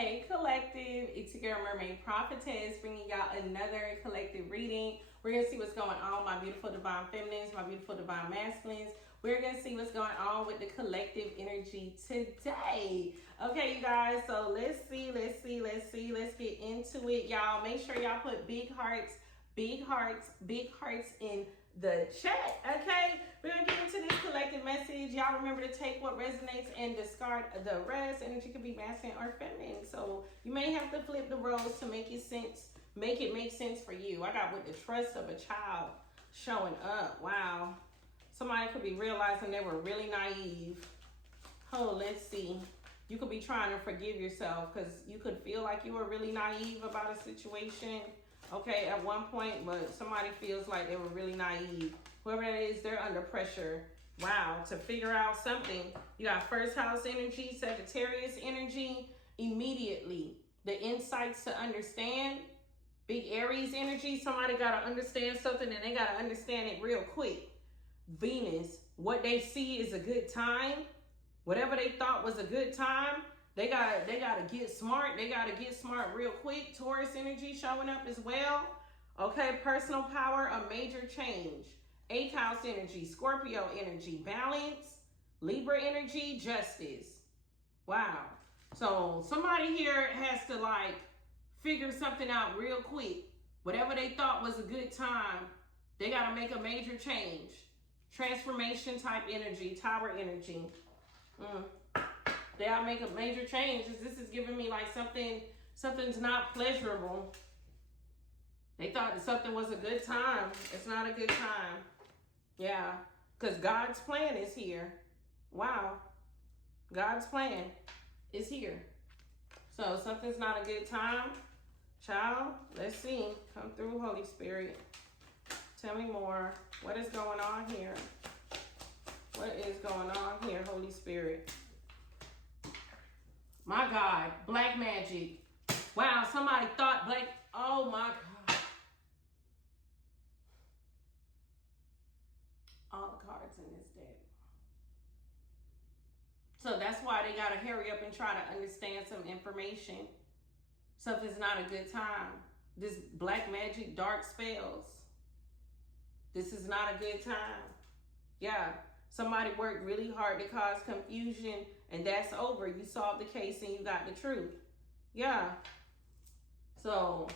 Hey collective, it's your girl Mermaid Prophetess bringing y'all another collective reading. We're going to see what's going on, my beautiful divine feminines, my beautiful divine masculines. We're going to see what's going on with the collective energy today. Okay, you guys, so let's get into it, y'all. Make sure y'all put big hearts in the chat. Okay, we're gonna get into this collective message. Y'all remember to take what resonates and discard the rest. Energy can be masculine or feminine, so you may have to flip the roles to make it make sense for you. I got with the trust of a child showing up. Wow, somebody could be realizing they were really naive. Oh, let's see. You could be trying to forgive yourself because you could feel like you were really naive about a situation. Okay, at one point, but somebody feels like they were really naive. Whoever that is, they're under pressure. Wow, to figure out something. You got first house energy, Sagittarius energy, immediately. The insights to understand. Big Aries energy, somebody got to understand something and they got to understand it real quick. Venus, what they see is a good time. Whatever they thought was a good time, They gotta get smart. They gotta get smart real quick. Taurus energy showing up as well. Okay, personal power, a major change. 8th house energy, Scorpio energy, balance. Libra energy, justice. Wow. So somebody here has to like figure something out real quick. Whatever they thought was a good time, they gotta make a major change. Transformation type energy, Tower energy. They all make a major change. This is giving me like something's not pleasurable. They thought that something was a good time. It's not a good time. Yeah, because God's plan is here. Wow. God's plan is here. So something's not a good time. Child, let's see. Come through, Holy Spirit. Tell me more. What is going on here? What is going on here, Holy Spirit? My God, black magic. Wow, somebody thought black. Oh my God. All the cards in this deck. So that's why they got to hurry up and try to understand some information. Something's not a good time. This black magic, dark spells. This is not a good time. Yeah. Somebody worked really hard to cause confusion, and that's over. You solved the case and you got the truth. Yeah. So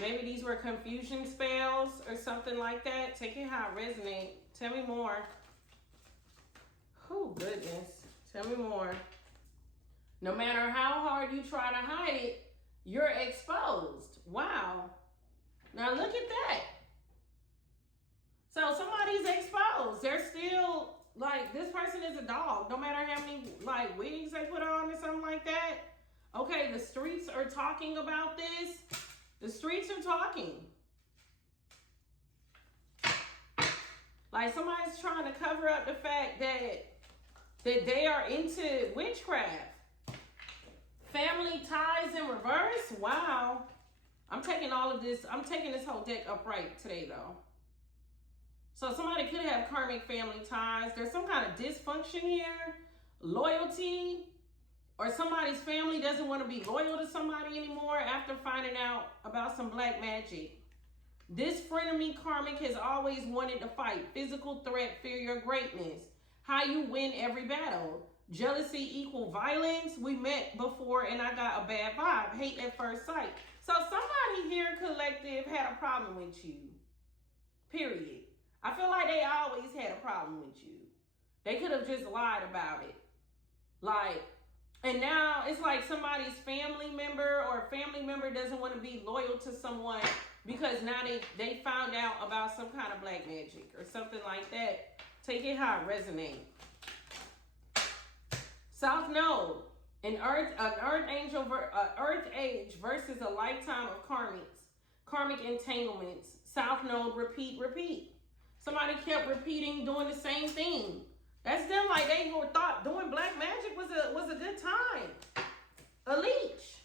maybe these were confusion spells or something like that. Take it how it resonates. Tell me more. Oh, goodness. Tell me more. No matter how hard you try to hide it, you're exposed. Wow. Now look at that. So somebody's exposed. They're still, like, this person is a dog. No matter how many, like, wigs they put on or something like that. Okay, the streets are talking about this. The streets are talking. Like, somebody's trying to cover up the fact that they are into witchcraft. Family ties in reverse. Wow. I'm taking all of this. I'm taking this whole deck upright today, though. So somebody could have karmic family ties. There's some kind of dysfunction here, loyalty, or somebody's family doesn't want to be loyal to somebody anymore after finding out about some black magic. This frenemy karmic has always wanted to fight. Physical threat, fear your greatness. How you win every battle. Jealousy equal violence. We met before and I got a bad vibe. Hate at first sight. So somebody here, collective, had a problem with you. Period. I feel like they always had a problem with you. They could have just lied about it. Like, and now it's like somebody's family member or family member doesn't want to be loyal to someone because now they found out about some kind of black magic or something like that. Take it how it resonates. South Node, an earth age versus a lifetime of karmic entanglements. South Node, repeat. Somebody kept repeating, doing the same thing. That's them, like they were thought doing black magic was a good time. A leech.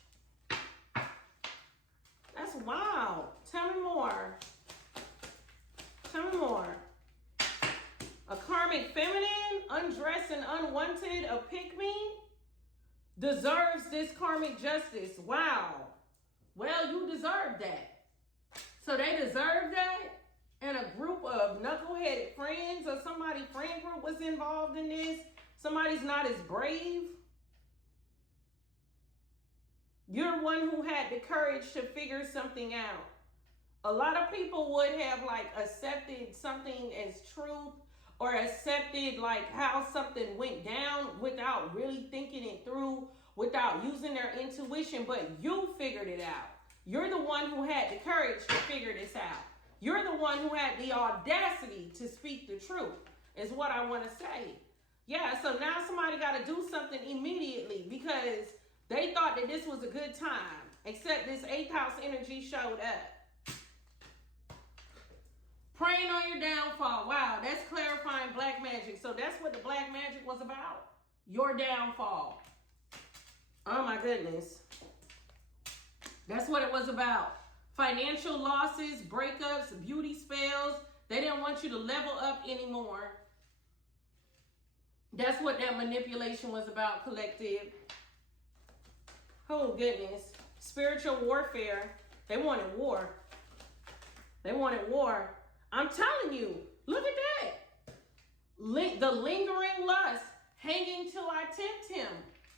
That's wild. Tell me more. Tell me more. A karmic feminine, undressed and unwanted, a pick-me. deserves this karmic justice. Wow. Well, you deserve that. So they deserve that? And a group of knuckleheaded friends or somebody's friend group was involved in this? Somebody's not as brave? You're one who had the courage to figure something out. A lot of people would have like accepted something as truth or accepted like how something went down without really thinking it through, without using their intuition, but you figured it out. You're the one who had the courage to figure this out. You're the one who had the audacity to speak the truth, is what I want to say. Yeah, so now somebody got to do something immediately because they thought that this was a good time, except this 8th house energy showed up. Praying on your downfall. Wow, that's clarifying black magic. So that's what the black magic was about. Your downfall. Oh my goodness. That's what it was about. Financial losses, breakups, beauty spells. They didn't want you to level up anymore. That's what that manipulation was about, collective. Oh goodness. Spiritual warfare. They wanted war. They wanted war. I'm telling you, look at that. The lingering lust, hanging till I tempt him.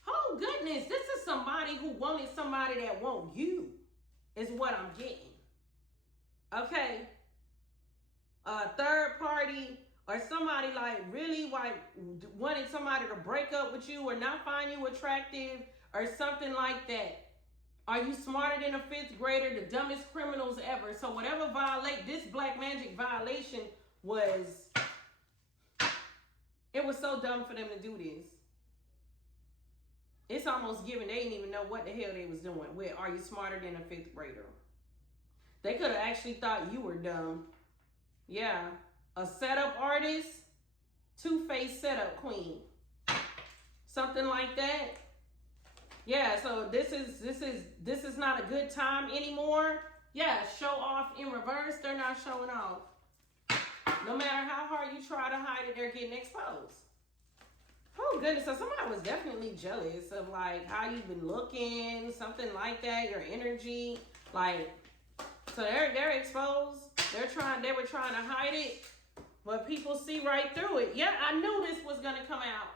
Oh goodness, this is somebody who wanted somebody that want you, is what I'm getting. Okay. A third party or somebody like really like wanted somebody to break up with you or not find you attractive or something like that. Are you smarter than a 5th grader, the dumbest criminals ever? So whatever this black magic violation was, it was so dumb for them to do this. It's almost given they didn't even know what the hell they was doing with are you smarter than a 5th grader? They could have actually thought you were dumb. Yeah. A setup artist, two-faced setup queen. Something like that. Yeah, so this is not a good time anymore. Yeah, show off in reverse. They're not showing off. No matter how hard you try to hide it, they're getting exposed. Oh goodness, so somebody was definitely jealous of like how you've been looking, something like that, your energy. Like, so they're exposed. They were trying to hide it, but people see right through it. Yeah, I knew this was gonna come out.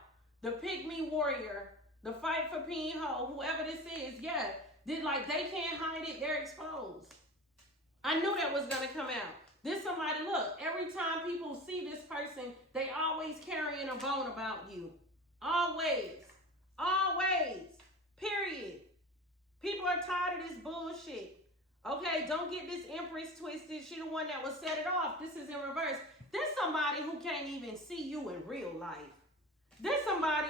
The pygmy warrior, the fight for Pinho, whoever this is, yeah, they can't hide it, they're exposed. I knew that was gonna come out. This somebody, look, every time people see this person, they always carrying a bone about you. Always. Always. Period. People are tired of this bullshit. Okay, don't get this empress twisted. She the one that will set it off. This is in reverse. This somebody who can't even see you in real life. This somebody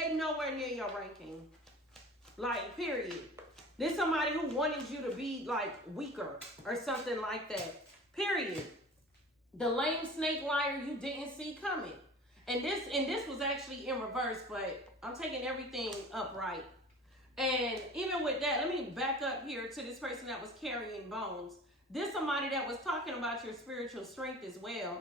they nowhere near your ranking. Like, period. This somebody who wanted you to be like weaker or something like that. Period. The lame snake liar you didn't see coming. And this was actually in reverse, but I'm taking everything upright. And even with that, let me back up here to this person that was carrying bones. This somebody that was talking about your spiritual strength as well.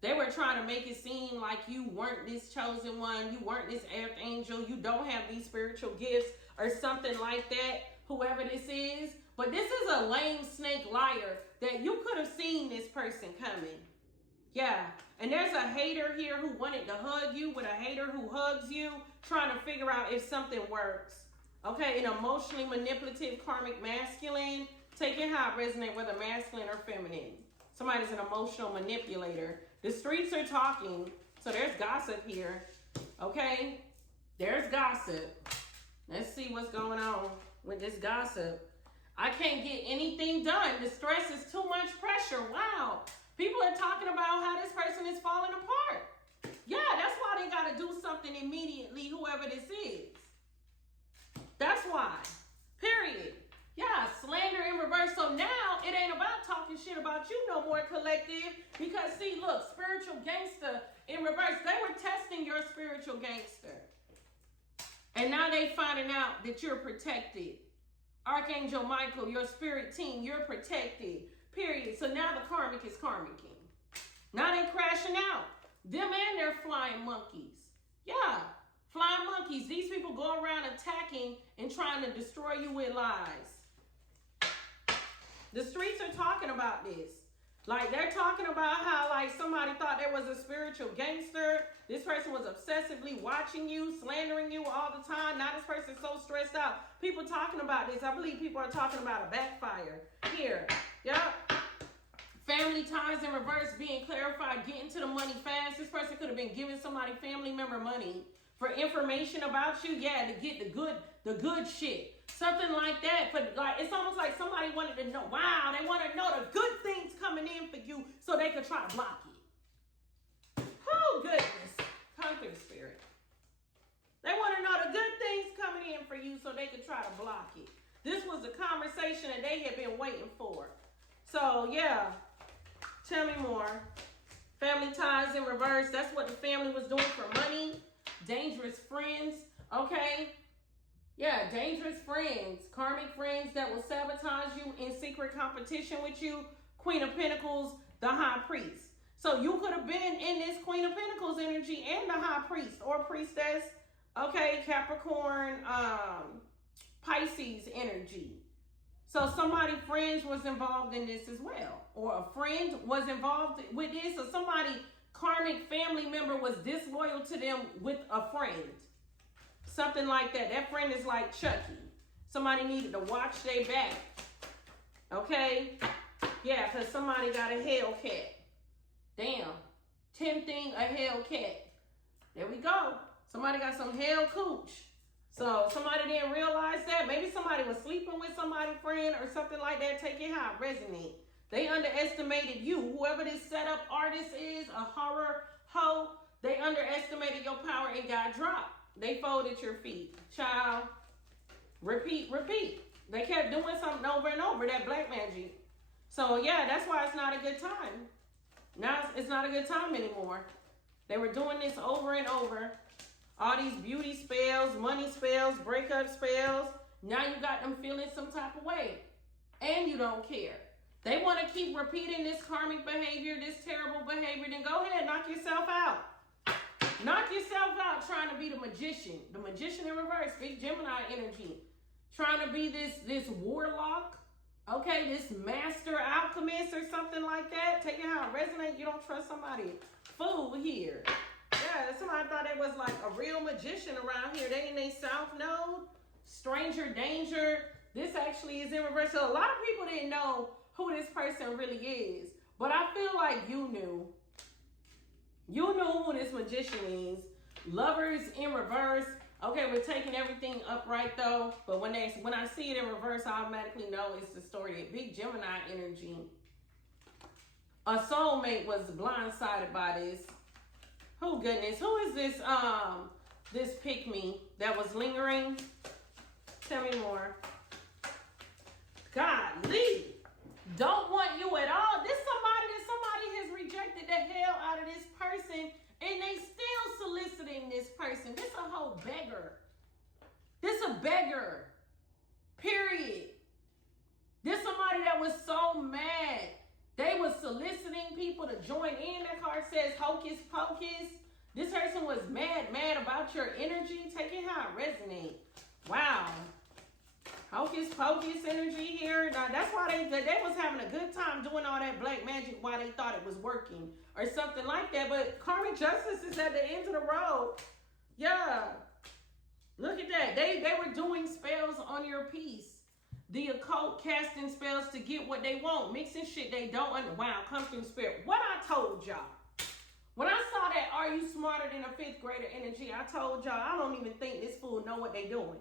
They were trying to make it seem like you weren't this chosen one, you weren't this earth angel, you don't have these spiritual gifts or something like that, whoever this is. But this is a lame snake liar that you could have seen this person coming. Yeah, and there's a hater here who wanted to hug you with a hater who hugs you, trying to figure out if something works. Okay, an emotionally manipulative karmic masculine. Take it how it resonates, whether masculine or feminine. Somebody's an emotional manipulator. The streets are talking, so there's gossip here. Okay, there's gossip. Let's see what's going on with this gossip. I can't get anything done. The stress is too much pressure. Wow. People are talking about how this person is falling apart. Yeah, that's why they got to do something immediately, whoever this is. That's why. Period. Yeah, slander in reverse. So now it ain't about talking shit about you no more, collective. Because see, look, spiritual gangster in reverse. They were testing your spiritual gangster. And now they finding out that you're protected. Archangel Michael, your spirit team, you're protected. Period. So now the karmic is karmicing. Now they crashing out. Them and their flying monkeys. Yeah. monkeys. These people go around attacking and trying to destroy you with lies. The streets are talking about this. Like, they're talking about how, like, somebody thought there was a spiritual gangster. This person was obsessively watching you, slandering you all the time. Now this person's so stressed out. People talking about this. I believe people are talking about a backfire here. Yep. Family ties in reverse being clarified, getting to the money fast. This person could have been giving somebody, family member, money for information about you. Yeah, to get the good shit. Something like that. But like, it's almost like somebody wanted to know. Wow, they want to know the good things coming in for you so they could try to block it. Oh, goodness. Come through, Spirit. They want to know the good things coming in for you so they could try to block it. This was the conversation that they had been waiting for. So, yeah. Tell me more. Family ties in reverse. That's what the family was doing for money. Dangerous friends. Okay. Yeah, dangerous friends. Karmic friends that will sabotage you in secret competition with you. Queen of Pentacles, the High Priest. So you could have been in this Queen of Pentacles energy and the High Priest or Priestess. Okay, Capricorn, Pisces energy. So somebody, friends, was involved in this as well. Or a friend was involved with this. Or somebody, karmic family member was disloyal to them with a friend. Something like that. That friend is like Chucky. Somebody needed to watch their back. Okay? Yeah, because somebody got a Hellcat. Damn. Tempting a Hellcat. There we go. Somebody got some hell cooch. So somebody didn't realize that. Maybe somebody was sleeping with somebody's friend or something like that. Take it how it resonates. They underestimated you. Whoever this setup artist is, a horror hoe, they underestimated your power and got dropped. They folded your feet. Child. Repeat, repeat. They kept doing something over and over, that black magic. So yeah, that's why it's not a good time. Now it's not a good time anymore. They were doing this over and over. All these beauty spells, money spells, breakup spells. Now you got them feeling some type of way. And you don't care. They want to keep repeating this karmic behavior, this terrible behavior. Then go ahead, knock yourself out. Knock yourself out trying to be the magician. The magician in reverse, big Gemini energy. Trying to be this warlock. Okay, this master alchemist or something like that. Take it how it resonates. You don't trust somebody. Fool here. Yeah, somebody thought it was like a real magician around here. They in their south node. Stranger danger. This actually is in reverse. So a lot of people didn't know who this person really is. But I feel like you knew. You know who this magician is. Lovers in reverse. Okay, we're taking everything upright though. But when I see it in reverse, I automatically know it's the story. Big Gemini energy. A soulmate was blindsided by this. Oh goodness, who is this? This pick-me that was lingering. Tell me more. Golly. Don't want you at all. This somebody has rejected the hell out of this person and they still soliciting this person. This a whole beggar. This a beggar. Period. This somebody that was so mad. They was soliciting people to join in. That card says hocus pocus. This person was mad about your energy. Take it how it resonates. Wow. Hocus pocus energy here. Now that's why they was having a good time doing all that black magic while they thought it was working or something like that. But karmic justice is at the end of the road. Yeah. Look at that. They were doing spells on your piece. The occult casting spells to get what they want. Mixing shit they don't wow, come through spirit. What I told y'all. When I saw that are you smarter than a 5th grader energy, I told y'all I don't even think this fool know what they doing.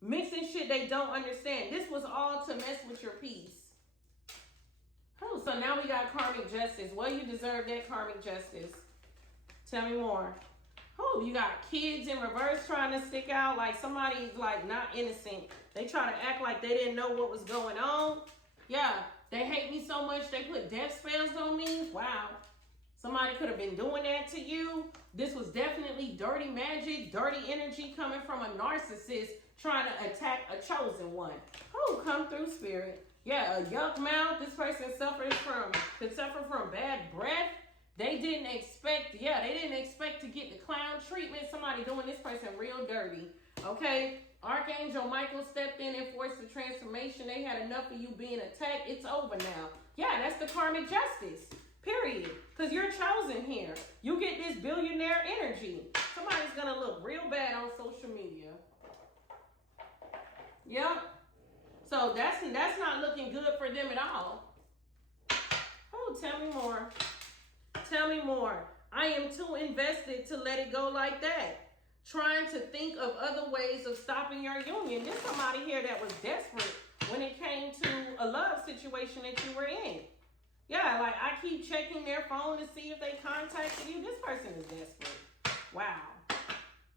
Mixing shit they don't understand. This was all to mess with your peace. Oh, so now we got karmic justice. Well, you deserve that karmic justice. Tell me more. Oh, you got kids in reverse trying to stick out like somebody's like not innocent. They try to act like they didn't know what was going on. Yeah, they hate me so much they put death spells on me. Wow. Somebody could have been doing that to you. This was definitely dirty magic, dirty energy coming from a narcissist trying to attack a chosen one. Oh, come through spirit. Yeah, a yuck mouth. This person could suffer from bad breath, They didn't expect, they didn't expect to get the clown treatment. Somebody doing this person real dirty, okay? Archangel Michael stepped in and forced the transformation. They had enough of you being attacked. It's over now. Yeah, that's the karmic justice, period. Because you're chosen here. You get this billionaire energy. Somebody's going to look real bad on social media. Yep. So that's not looking good for them at all. Oh, tell me more. Tell me more. I am too invested to let it go like that. Trying to think of other ways of stopping your union. There's somebody here that was desperate when it came to a love situation that you were in. Yeah, like I keep checking their phone to see if they contacted you. This person is desperate. Wow.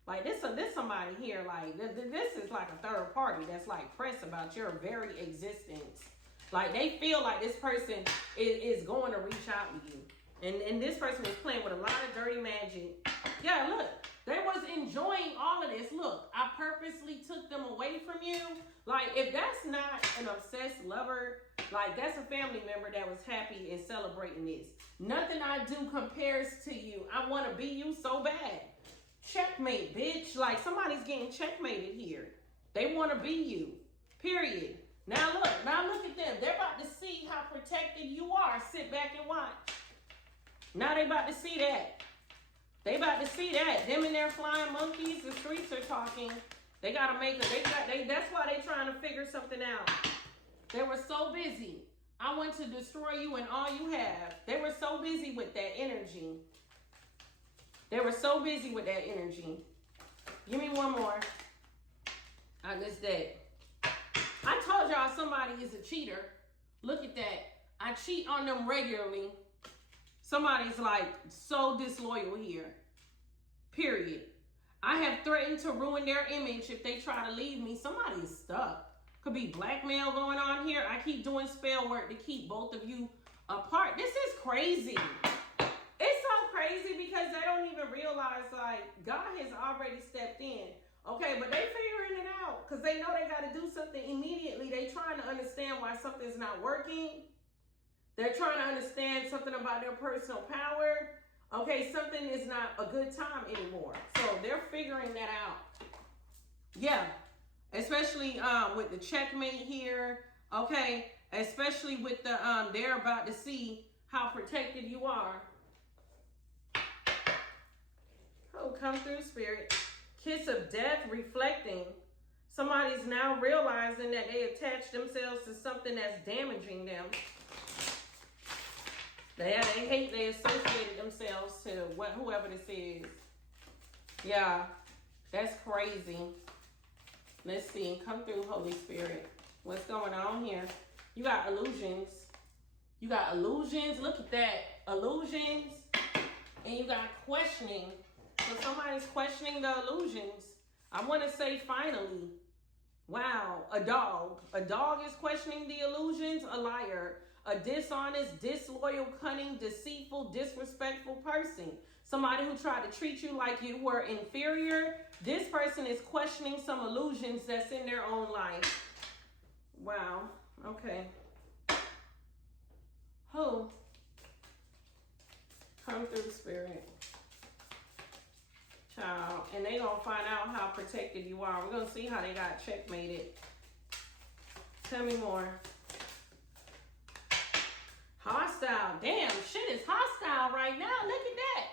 Like this somebody here, like this is like a third party that's like pressed about your very existence. Like they feel like this person is going to reach out to you. And this person was playing with a lot of dirty magic. Yeah, look, they was enjoying all of this. Look, I purposely took them away from you. Like, if that's not an obsessed lover, like, that's a family member that was happy and celebrating this. Nothing I do compares to you. I want to be you so bad. Checkmate, bitch. Like, somebody's getting checkmated here. They want to be you. Period. Now look at them. They're about to see how protected you are. Sit back and watch. Now they about to see that. They about to see that. Them and their flying monkeys, the streets are talking. They gotta make it. That's why they trying to figure something out. They were so busy. I want to destroy you and all you have. They were so busy with that energy. They were so busy with that energy. Give me one more on this deck. I told y'all somebody is a cheater. Look at that. I cheat on them regularly. Somebody's like so disloyal here. Period. I have threatened to ruin their image if they try to leave me. Somebody is stuck. Could be blackmail going on here. I keep doing spell work to keep both of you apart. This is crazy. It's so crazy because they don't even realize like God has already stepped in. Okay, but they figuring it out because they know they got to do something immediately. They trying to understand why something's not working. They're trying to understand something about their personal power. Okay, something is not a good time anymore. So they're figuring that out. Yeah, especially with the checkmate here. Okay, especially with the they're about to see how protected you are. Oh, come through, Spirit. Kiss of death, reflecting. Somebody's now realizing that they attached themselves to something that's damaging them. They hate, they associated themselves to whoever this is. Yeah, that's crazy. Let's see. Come through, Holy Spirit. What's going on here? You got illusions. You got illusions. Look at that. Illusions. And you got questioning. So somebody's questioning the illusions. I want to say finally. Wow. A dog. A dog is questioning the illusions. A liar. A dishonest, disloyal, cunning, deceitful, disrespectful person. Somebody who tried to treat you like you were inferior. This person is questioning some illusions that's in their own life. Wow. Okay. Who? Come through, Spirit. Child. And they gonna find out how protected you are. We're gonna see how they got checkmated. Tell me more. Hostile. Damn, shit is hostile right now. Look at that.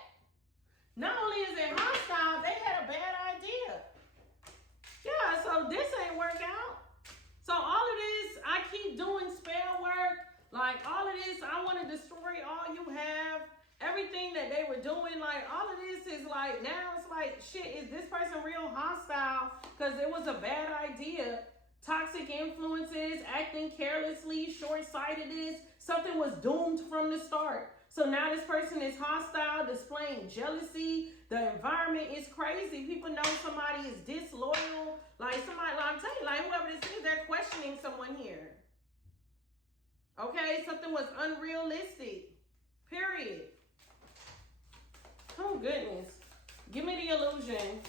Not only is it hostile, they had a bad idea. Yeah, so this ain't work out. So all of this, I keep doing spell work. Like all of this, I want to destroy all you have. Everything that they were doing, like all of this is like, now it's like, shit, is this person real hostile? Because it was a bad idea. Toxic influences, acting carelessly, short-sightedness. Something was doomed from the start. So now this person is hostile, displaying jealousy. The environment is crazy. People know somebody is disloyal. Like somebody, like I'm telling you, like whoever this is, they're questioning someone here. Okay, something was unrealistic. Period. Oh, goodness. Give me the illusion.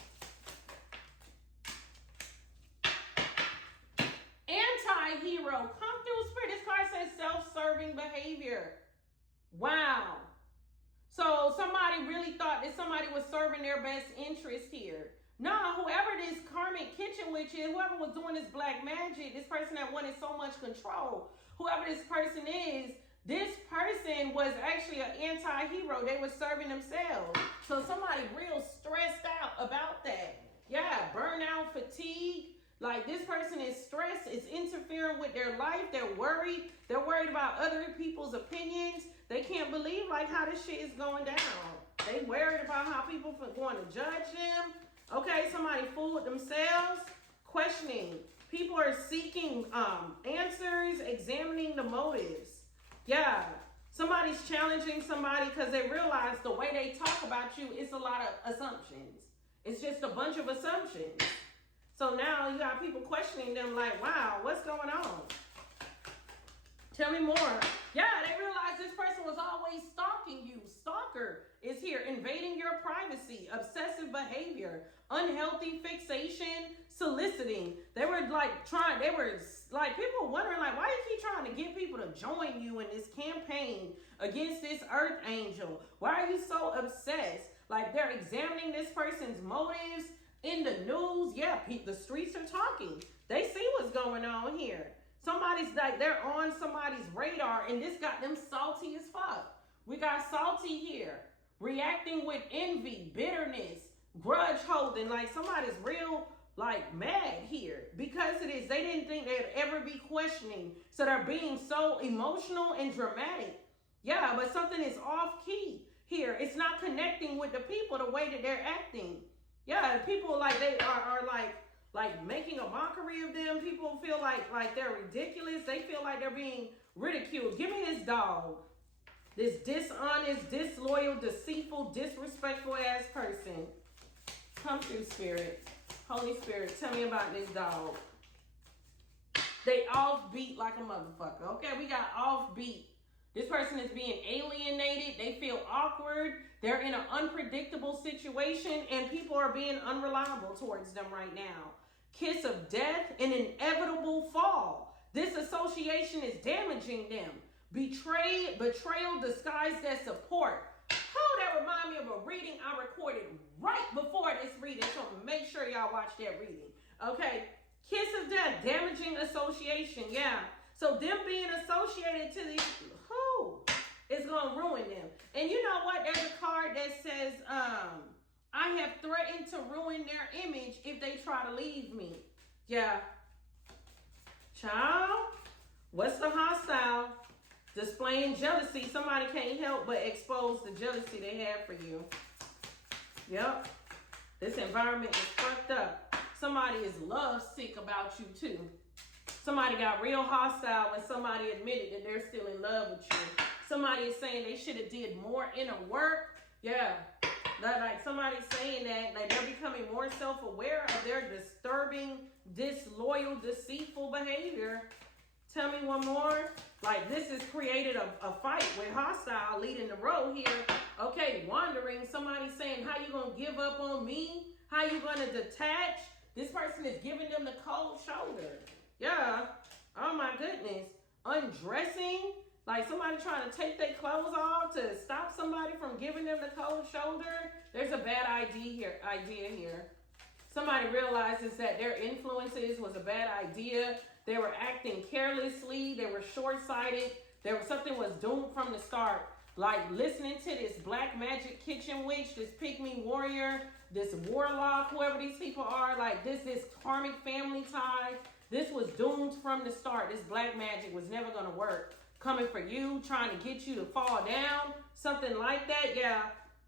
Anti-hero. Come through, Spirit. This card says self-serving behavior. Wow. So somebody really thought that somebody was serving their best interest here. No, whoever this karmic kitchen witch is, whoever was doing this black magic, this person that wanted so much control, whoever this person is, this person was actually an anti-hero. They were serving themselves. So somebody real stressed out about that. Yeah, burnout, fatigue. Like this person is stressed, it's interfering with their life. They're worried. They're worried about other people's opinions. They can't believe like how this shit is going down. They worried about how people are going to judge them. Okay, somebody fooled themselves. Questioning. People are seeking answers, examining the motives. Yeah, somebody's challenging somebody because they realize the way they talk about you is a lot of assumptions. It's just a bunch of assumptions. So now you got people questioning them like, wow, what's going on? Tell me more. Yeah, they realize this person was always stalking you. Stalker is here, invading your privacy, obsessive behavior, unhealthy fixation, soliciting. They were like people wondering like, why you keep trying to get people to join you in this campaign against this earth angel? Why are you so obsessed? Like they're examining this person's motives in the news. Yeah, the streets are talking. They see what's going on here. Somebody's like, they're on somebody's radar, and this got them salty as fuck. We got salty here, reacting with envy, bitterness, grudge holding. Like somebody's real like mad here because it is. They didn't think they'd ever be questioning. So they're being so emotional and dramatic. Yeah, but something is off key here. It's not connecting with the people the way that they're acting. Yeah, people like they are like making a mockery of them. People feel like they're ridiculous. They feel like they're being ridiculed. Give me this dog. This dishonest, disloyal, deceitful, disrespectful ass person. Come through, Spirit. Holy Spirit, tell me about this dog. They offbeat like a motherfucker. Okay, we got offbeat. This person is being alienated. They feel awkward. They're in an unpredictable situation, and people are being unreliable towards them right now. Kiss of death, an inevitable fall. This association is damaging them. Betrayal disguised as support. Oh, that remind me of a reading I recorded right before this reading, so make sure y'all watch that reading. Okay, kiss of death, damaging association. Yeah. So them being associated to these, it's going to ruin them. And you know what? There's a card that says, I have threatened to ruin their image if they try to leave me. Yeah. Child, what's the hostile? Displaying jealousy. Somebody can't help but expose the jealousy they have for you. Yep. This environment is fucked up. Somebody is love sick about you too. Somebody got real hostile when somebody admitted that they're still in love with you. Somebody is saying they should have did more inner work. Yeah. Like somebody's saying that like they're becoming more self-aware of their disturbing, disloyal, deceitful behavior. Tell me one more. Like this has created a fight with hostile leading the road here. Okay, wandering. Somebody saying, how you gonna give up on me? How you gonna detach? This person is giving them the cold shoulder. Yeah. Oh my goodness. Undressing. Like somebody trying to take their clothes off to stop somebody from giving them the cold shoulder. There's a bad idea here. Somebody realizes that their influences was a bad idea. They were acting carelessly. They were short-sighted. Something was doomed from the start. Like listening to this black magic kitchen witch, this pygmy warrior, this warlock, whoever these people are, like this karmic family tie. This was doomed from the start. This black magic was never going to work. Coming for you, trying to get you to fall down, something like that.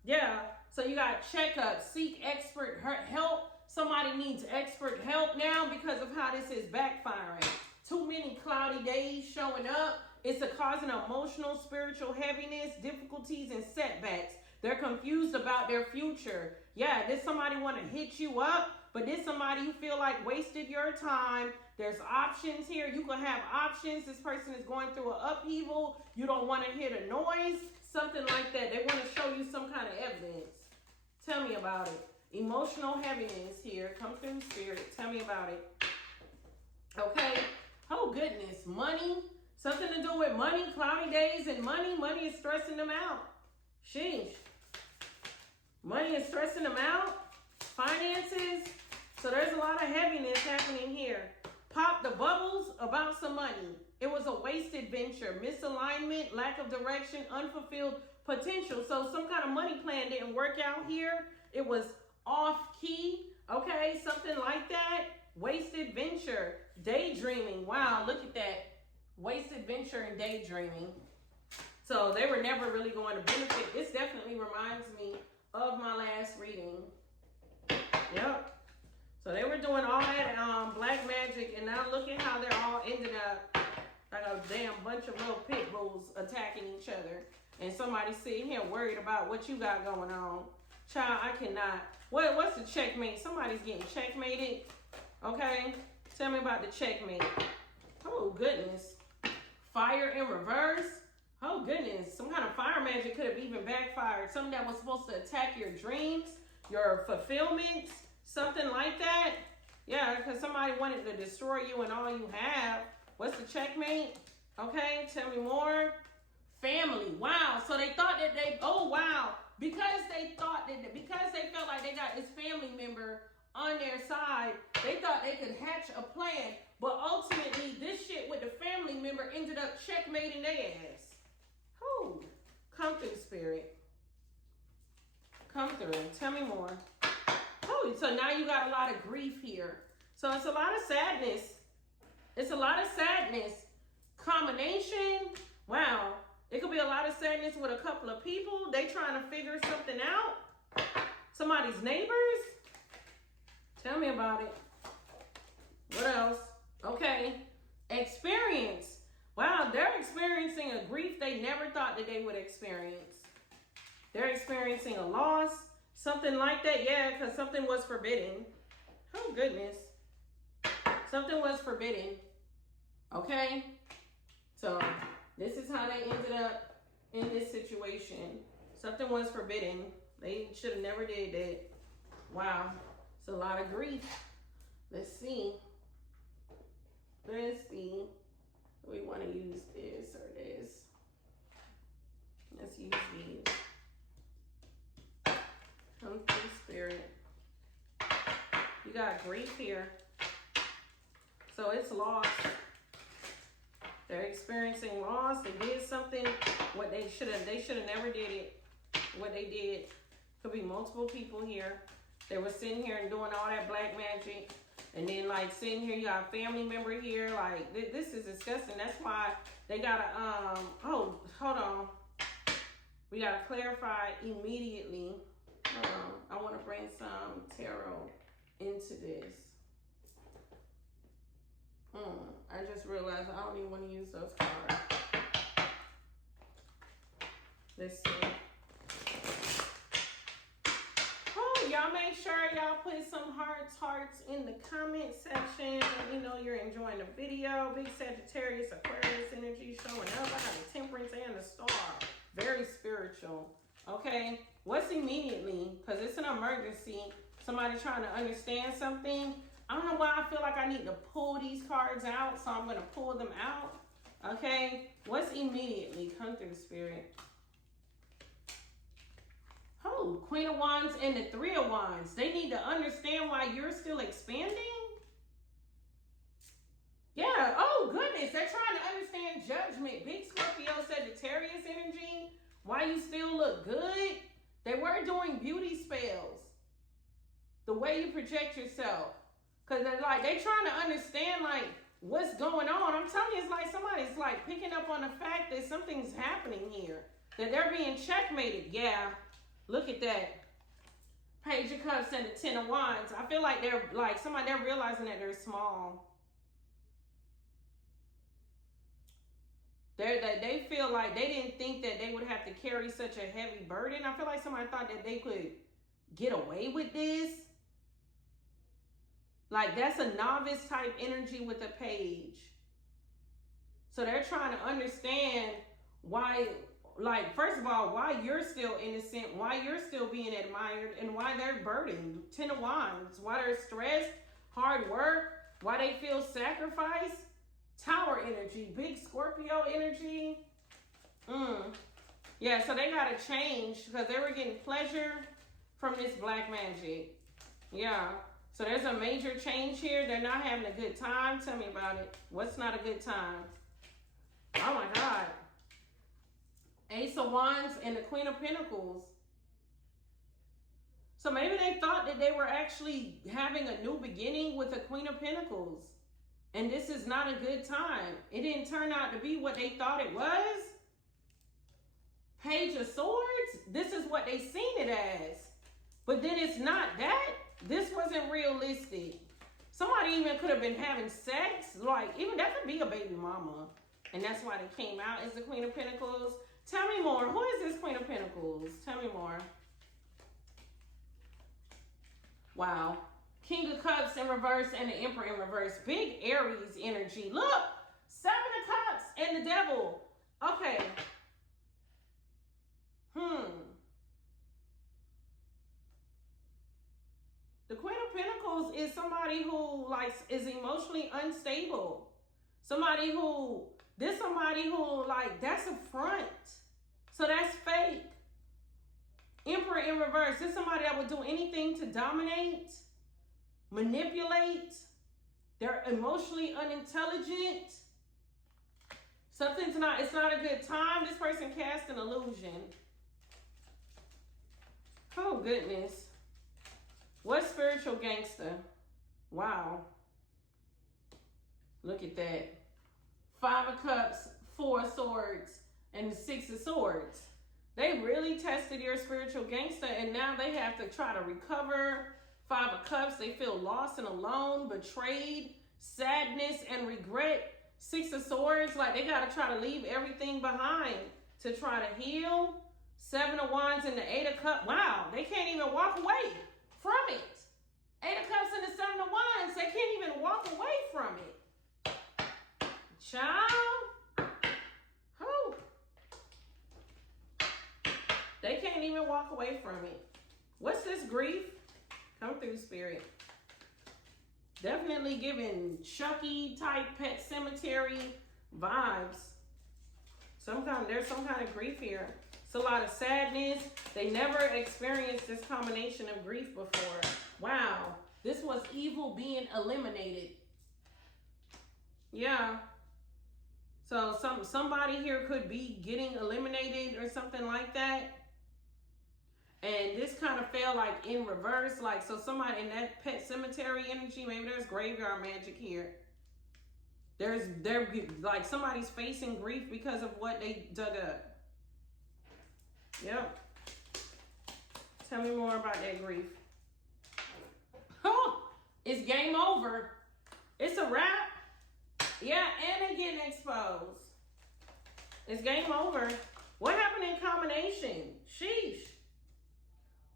Yeah. So you got checkup, seek expert help. Somebody needs expert help now because of how this is backfiring. Too many cloudy days showing up. It's causing emotional, spiritual heaviness, difficulties, and setbacks. They're confused about their future. Yeah, this somebody want to hit you up, but this somebody you feel like wasted your time. There's options here. You can have options. This person is going through an upheaval. You don't want to hear the noise. Something like that. They want to show you some kind of evidence. Tell me about it. Emotional heaviness here. Come through, Spirit. Tell me about it. Okay. Oh, goodness. Money. Something to do with money. Cloudy days and money. Money is stressing them out. Sheesh. Money is stressing them out. Finances. So there's a lot of heaviness happening here. Pop the bubbles about some money. It was a wasted venture. Misalignment, lack of direction, unfulfilled potential. So some kind of money plan didn't work out here. It was off key. Okay, something like that. Wasted venture. Daydreaming. Wow, look at that. Wasted venture and daydreaming. So they were never really going to benefit. This definitely reminds me of my last reading. Yep. So they were doing all that black magic, and now look at how they're all ended up like a damn bunch of little pit bulls attacking each other. And somebody sitting here worried about what you got going on. Child, I cannot. What's the checkmate? Somebody's getting checkmated. Okay? Tell me about the checkmate. Oh, goodness. Fire in reverse. Oh, goodness. Some kind of fire magic could have even backfired. Something that was supposed to attack your dreams, your fulfillments. Something like that. Yeah, because somebody wanted to destroy you and all you have. What's the checkmate? Okay, tell me more. Family. Wow. So they thought that oh, wow. Because they thought that, because they felt like they got this family member on their side, they thought they could hatch a plan. But ultimately, this shit with the family member ended up checkmating their ass. Whew. Come through, spirit. Come through. Tell me more. Oh, so now you got a lot of grief here. So it's a lot of sadness. It's a lot of sadness. Combination. Wow. It could be a lot of sadness with a couple of people. They trying to figure something out. Somebody's neighbors. Tell me about it. What else? Okay. Experience. Wow, they're experiencing a grief they never thought that they would experience. They're experiencing a loss. Something like that, yeah, because something was forbidden. Oh, goodness. Something was forbidden. Okay? So, this is how they ended up in this situation. Something was forbidden. They should have never did that. Wow. It's a lot of grief. Let's see. Let's see. We want to use this or this. Let's use these. Come through, spirit. You got grief here. So it's loss. They're experiencing loss. They did something what they should have never did it. What they did. Could be multiple people here. They were sitting here and doing all that black magic. And then like sitting here, you got a family member here. Like this is disgusting. That's why they gotta oh, hold on. We gotta clarify immediately. I want to bring some tarot into this. I just realized I don't even want to use those cards. Let's see. Oh, y'all make sure y'all put some hearts in the comment section. Let me know you're enjoying the video. Big Sagittarius, Aquarius energy showing up. I got the Temperance and the Star. Very spiritual. Okay, what's immediately? Because it's an emergency. Somebody trying to understand something. I don't know why I feel like I need to pull these cards out, so I'm going to pull them out. Okay, what's immediately? Come through, spirit. Oh, Queen of Wands and the Three of Wands. They need to understand why you're still expanding. Yeah, oh goodness, they're trying to understand judgment. Big Scorpio, Sagittarius energy. Why you still look good? They were doing beauty spells. The way you project yourself. Because they're like, they trying to understand like what's going on. I'm telling you, it's like somebody's like picking up on the fact that something's happening here. That they're being checkmated. Yeah, look at that. Page of Cups and the Ten of Wands. I feel like they're like they're realizing that they're small. They feel like they didn't think that they would have to carry such a heavy burden. I feel like somebody thought that they could get away with this. Like that's a novice type energy with a page. So they're trying to understand why, like, first of all, why you're still innocent, why you're still being admired, and why they're burdened. Ten of Wands, why they're stressed, hard work, why they feel sacrificed. Tower energy, big Scorpio energy. Yeah, so they got to change because they were getting pleasure from this black magic. Yeah. So there's a major change here. They're not having a good time. Tell me about it. What's not a good time? Oh my God. Ace of Wands and the Queen of Pentacles. So maybe they thought that they were actually having a new beginning with the Queen of Pentacles. And this is not a good time. It didn't turn out to be what they thought it was. Page of Swords. This is what they seen it as. But then it's not that. This wasn't realistic. Somebody even could have been having sex. Like, even that could be a baby mama. And that's why they came out as the Queen of Pentacles. Tell me more. Who is this Queen of Pentacles? Tell me more. Wow. King of Cups in reverse and the Emperor in reverse. Big Aries energy. Look. 7 of Cups and the Devil. Okay. The Queen of Pentacles is somebody who like is emotionally unstable. Somebody who like that's a front. So that's fake. Emperor in reverse. This is somebody that would do anything to dominate, manipulate. They're emotionally unintelligent. It's not a good time. This person cast an illusion. Oh goodness. What spiritual gangster? Wow. Look at that. 5 of Cups, 4 of Swords, and 6 of Swords. They really tested your spiritual gangster, and now they have to try to recover. 5 of Cups, they feel lost and alone, betrayed, sadness, and regret. 6 of Swords, like they got to try to leave everything behind to try to heal. 7 of Wands and the 8 of Cups. Wow, they can't even walk away from it. 8 of Cups and the 7 of Wands, they can't even walk away from it. Child. Who? They can't even walk away from it. What's this grief? Come through, Spirit. Definitely giving Chucky type Pet Cemetery vibes. There's some kind of grief here. It's a lot of sadness. They never experienced this combination of grief before. Wow. This was evil being eliminated. Yeah. So somebody here could be getting eliminated or something like that. And this kind of fell like in reverse. Like, so somebody in that Pet Cemetery energy, maybe there's graveyard magic here. They're like somebody's facing grief because of what they dug up. Yep. Tell me more about that grief. Oh, it's game over. It's a wrap. Yeah, and they're getting exposed. It's game over. What happened in combination? Sheesh.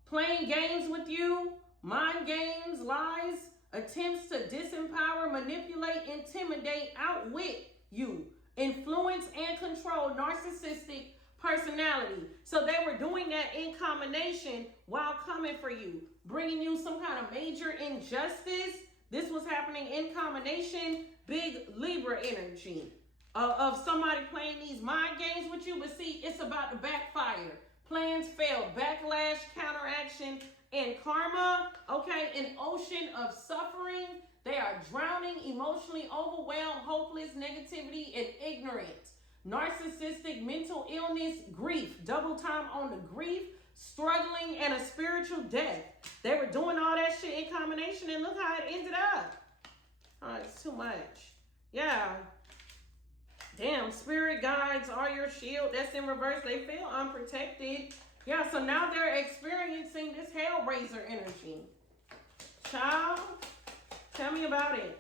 Playing games with you, mind games, lies, attempts to disempower, manipulate, intimidate, outwit you, influence and control, narcissistic personality. So they were doing that in combination while coming for you, bringing you some kind of major injustice. This was happening in combination. Big Libra energy of somebody playing these mind games with you. But see, it's about to backfire. Plans fail, backlash, counteraction, and karma. Okay, an ocean of suffering. They are drowning, emotionally overwhelmed, hopeless, negativity, and ignorance. Narcissistic, mental illness, grief, double time on the grief, struggling, and a spiritual death. They were doing all that shit in combination, and look how it ended up. Oh, it's too much. Yeah. Damn, spirit guides are your shield. That's in reverse. They feel unprotected. Yeah, so now they're experiencing this Hellraiser energy. Child, tell me about it.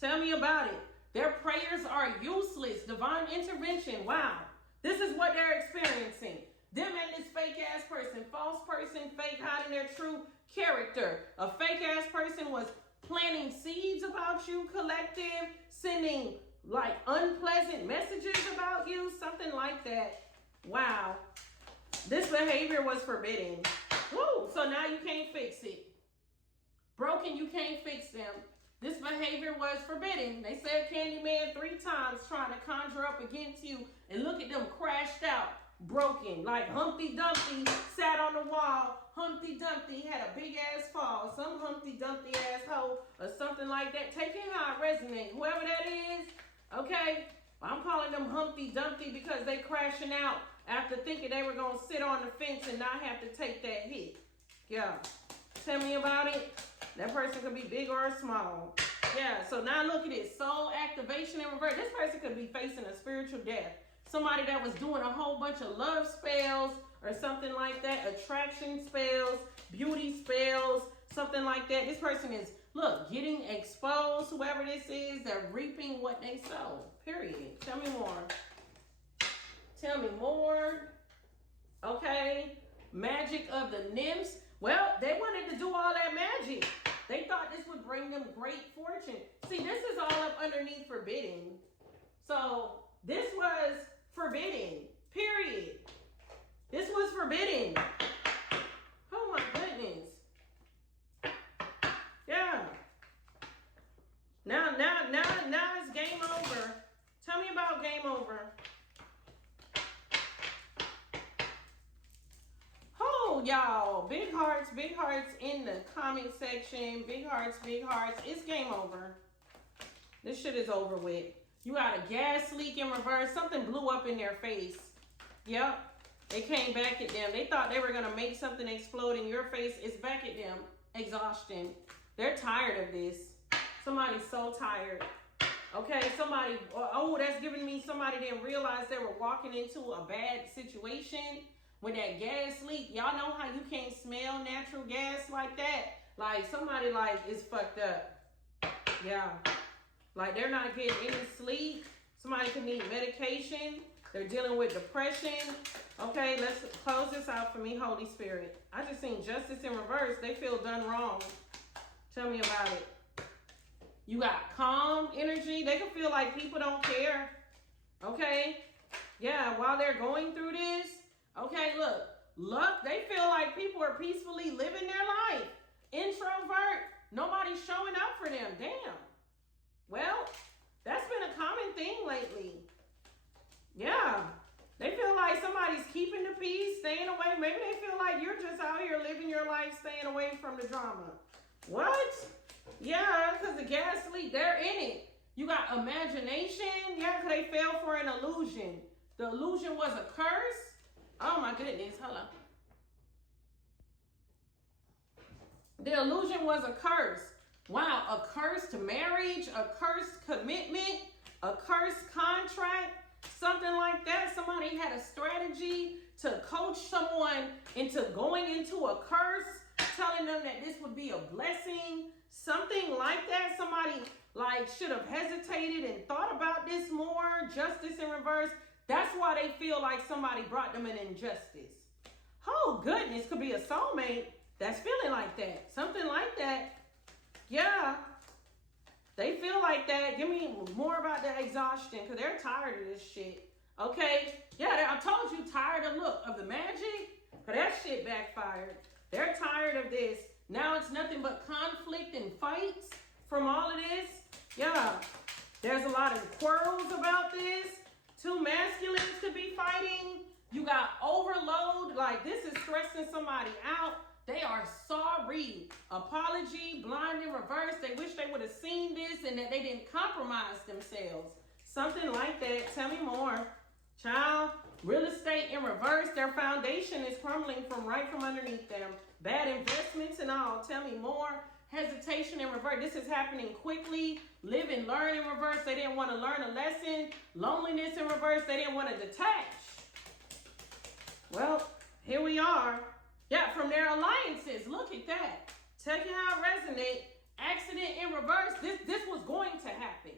Tell me about it. Their prayers are useless. Divine intervention. Wow. This is what they're experiencing. Them and this fake-ass person. False person, fake, hiding their true character. A fake-ass person was planting seeds about you, collective, sending like unpleasant messages about you, something like that. Wow. This behavior was forbidden. Woo! So now you can't fix it. Broken, you can't fix them. This behavior was forbidden. They said Candyman 3 times trying to conjure up against you, and look at them crashed out. broken. Like Humpty Dumpty sat on the wall. Humpty Dumpty had a big ass fall. Some Humpty Dumpty asshole or something like that. Take it how it resonates. Whoever that is, okay? I'm calling them Humpty Dumpty because they crashing out after thinking they were going to sit on the fence and not have to take that hit. Yeah. Tell me about it. That person could be big or small. Yeah, so now look at it. Soul activation in reverse. This person could be facing a spiritual death. Somebody that was doing a whole bunch of love spells or something like that. Attraction spells, beauty spells, something like that. This person is, look, getting exposed. Whoever this is, they're reaping what they sow. Period. Tell me more. Tell me more. Okay. Magic of the nymphs. Well, they wanted to do all that magic. They thought this would bring them great fortune. See, this is all up underneath forbidding. So this was forbidding. Period. This was forbidding. Oh my goodness. Yeah. Now it's game over. Tell me about game over. Oh, y'all. Big hearts in the comment section. Big hearts. It's game over. This shit is over with. You got a gas leak in reverse. Something blew up in their face. Yep. They came back at them. They thought they were going to make something explode in your face. It's back at them. Exhaustion. They're tired of this. Somebody's so tired. Okay, somebody, oh, that's giving me somebody didn't realize they were walking into a bad situation. When that gas leak, y'all know how you can't smell natural gas like that? Like somebody like is fucked up. Yeah. Like they're not getting any sleep. Somebody could need medication. They're dealing with depression. Okay, let's close this out for me, Holy Spirit. I just seen justice in reverse. They feel done wrong. Tell me about it. You got calm energy. They can feel like people don't care. Okay? Yeah, while they're going through this. Okay, look. They feel like people are peacefully living their life. Introvert. Nobody's showing up for them. Damn. Well, that's been a common thing lately. Yeah. They feel like somebody's keeping the peace, staying away. Maybe they feel like you're just out here living your life, staying away from the drama. What? Yeah, because the gas leak, they're in it. You got imagination. Yeah, because they fell for an illusion. The illusion was a curse. Oh my goodness, hold on. The illusion was a curse. Wow, a cursed marriage, a cursed commitment, a cursed contract, something like that. Somebody had a strategy to coach someone into going into a curse, telling them that this would be a blessing, something like that. Somebody like should have hesitated and thought about this more. Justice in reverse. That's why they feel like somebody brought them an injustice. Oh goodness, could be a soulmate that's feeling like that. Something like that. Yeah. They feel like that. Give me more about the exhaustion because they're tired of this shit. Okay? Yeah, I told you tired of the magic. But that shit backfired. They're tired of this. Now it's nothing but conflict and fights from all of this. Yeah. There's a lot of quarrels about this. Two masculines could be fighting. You got overload. Like this is stressing somebody out. They are sorry. Apology, blind in reverse. They wish they would have seen this and that they didn't compromise themselves. Something like that. Tell me more. Child, real estate in reverse. Their foundation is crumbling from underneath them. Bad investments and all. Tell me more. Hesitation in reverse. This is happening quickly. Live and learn in reverse. They didn't want to learn a lesson. Loneliness in reverse. They didn't want to detach. Well, here we are. Yeah, from their alliances. Look at that. Tell you how it resonates. Accident in reverse. This was going to happen.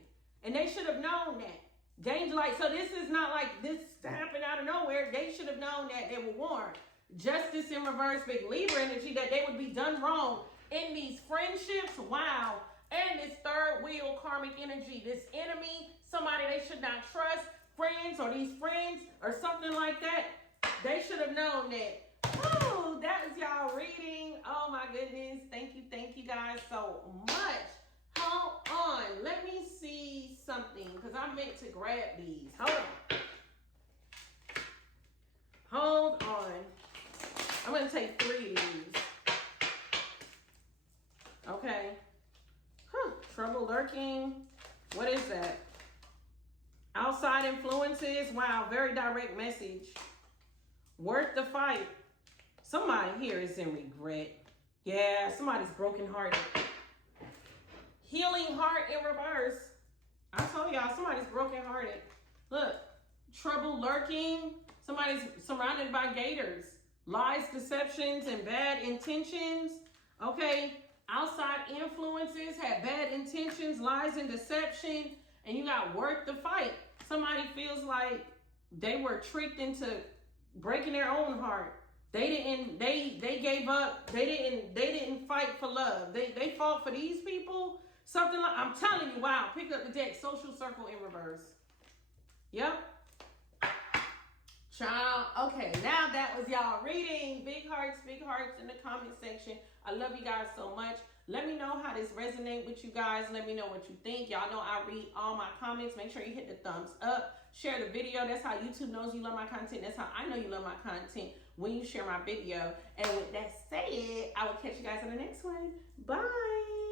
And they should have known that. Danger light. So this is not like this happened out of nowhere. They should have known that. They were warned. Justice in reverse. Big Libra energy. That they would be done wrong in these friendships. Wow. And this third wheel karmic energy. This enemy. Somebody they should not trust. Friends or these friends or something like that. They should have known that. Oh, that is y'all reading. Oh my goodness. Thank you guys so much. Hold on. Let me see something because I meant to grab these. Hold on. Hold on. I'm going to take 3 of these. Okay. Trouble lurking. What is that? Outside influences. Wow, very direct message. Worth the fight. Somebody here is in regret. Yeah, somebody's brokenhearted. Healing heart in reverse. I told y'all, somebody's brokenhearted. Look, trouble lurking. Somebody's surrounded by gators. Lies, deceptions, and bad intentions. Okay, outside influences had bad intentions, lies, and deception. And you got worth the fight. Somebody feels like they were tricked into breaking their own heart. They gave up. They didn't fight for love. They fought for these people. Something like, I'm telling you, wow, pick up the deck, social circle in reverse. Yep. Child. Okay, now that was y'all reading. Big hearts in the comment section. I love you guys so much. Let me know how this resonates with you guys. Let me know what you think. Y'all know I read all my comments. Make sure you hit the thumbs up. Share the video. That's how YouTube knows you love my content. That's how I know you love my content, when you share my video. And with that said, I will catch you guys in the next one. Bye.